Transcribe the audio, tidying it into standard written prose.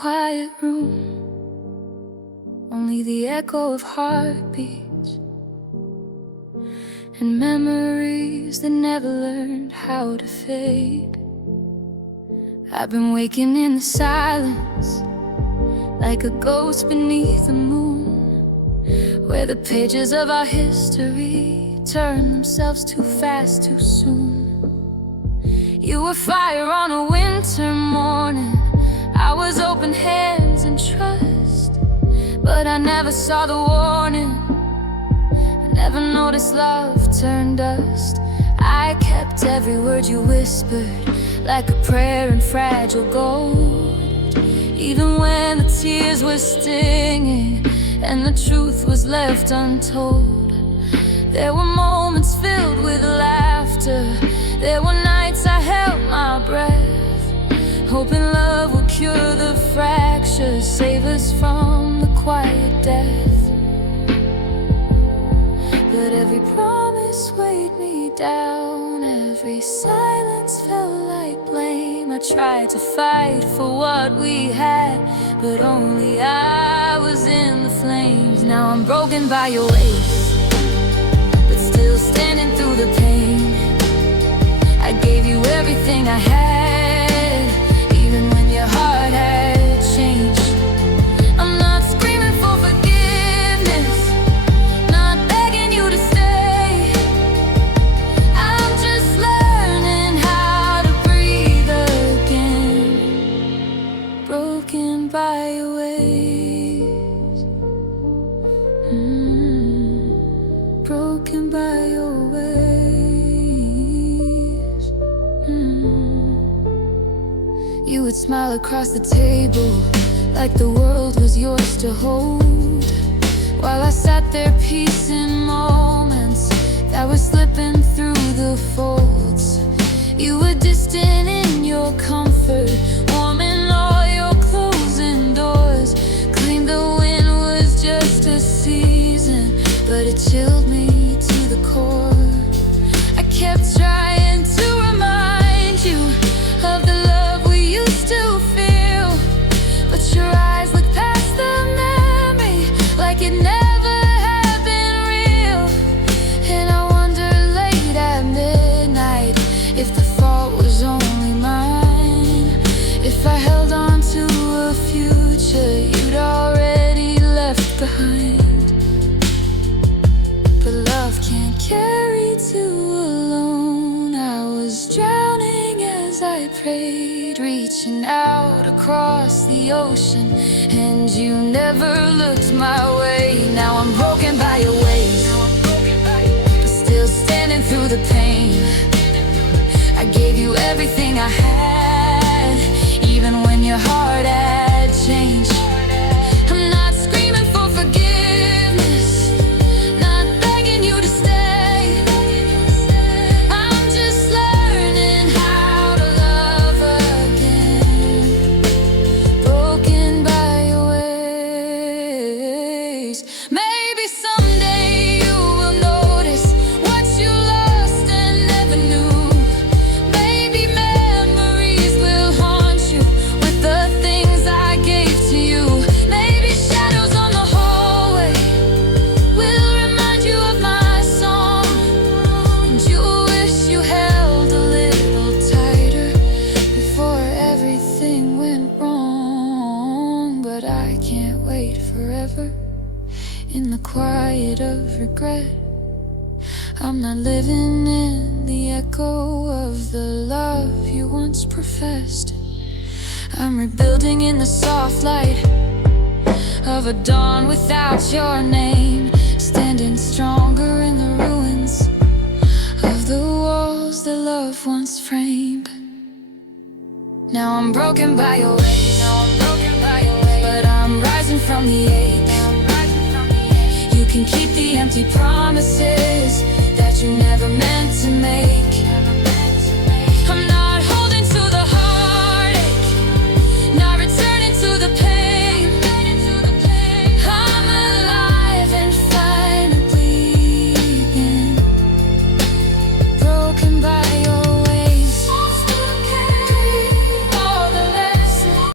quiet room, only the echo of heartbeats and memories that never learned how to fade. I've been waking in the silence, like a ghost beneath the moon, where the pages of our history turn themselves too fast, too soon. You were fire on a winter morning, I was open hands and trust, but I never saw the warning. I never noticed love turn dust. I kept every word you whispered, like a prayer in fragile gold, even when the tears were stinging and the truth was left untold. There were moments filled with laughter, there were nights I held my breath, hoping love would cure the fractures, save us from the quiet death. But every promise weighed me down, every silence felt like blame. I tried to fight for what we had, but only I was in the flames. Now I'm broken by your ways, but still standing through the pain. I gave you everything I had, even when your heart had changed. I'm not screaming for forgiveness, not begging you to stay. I'm just learning how to breathe again, broken by your ways, broken by your ways. You would smile across the table, like the world was yours to hold, while I sat there piecing moments that were slipping through the folds. You were distant in your comfort, warm in all your closing doors. Claimed the wind was just a season, but it chilled me to the core. I kept trying to remind you of the love we used to feel, but your eyes look past the memory like it never had been real. And I wonder late at midnight if the fault was only mine, if I held on to a future you'd already left behind. But love can't carry two alone. I was drowning as I prayed, reaching out across the ocean, and you never looked my way. Now I'm broken by your ways, but still standing through the pain. I gave you everything I had, even when your heart had changed. I'm not screaming for forgiveness, not begging you to stay. I'm just learning how to love again, broken by your ways. Maybe someday you will notice what you lost and never knew. Maybe memories will haunt you with the things I gave to you. Maybe shadows on the hallway will remind you of my song, and you'll wish you held a little tighter before everything went wrong. But I can't wait forever in the quiet of regret. I'm not living in the echo of the love you once professed. I'm rebuilding in the soft light of a dawn without your name, standing stronger in the ruins of the walls that love once framed. Now I'm broken by your ways, but I'm rising from the ache. You can keep the empty promises that you never meant to make.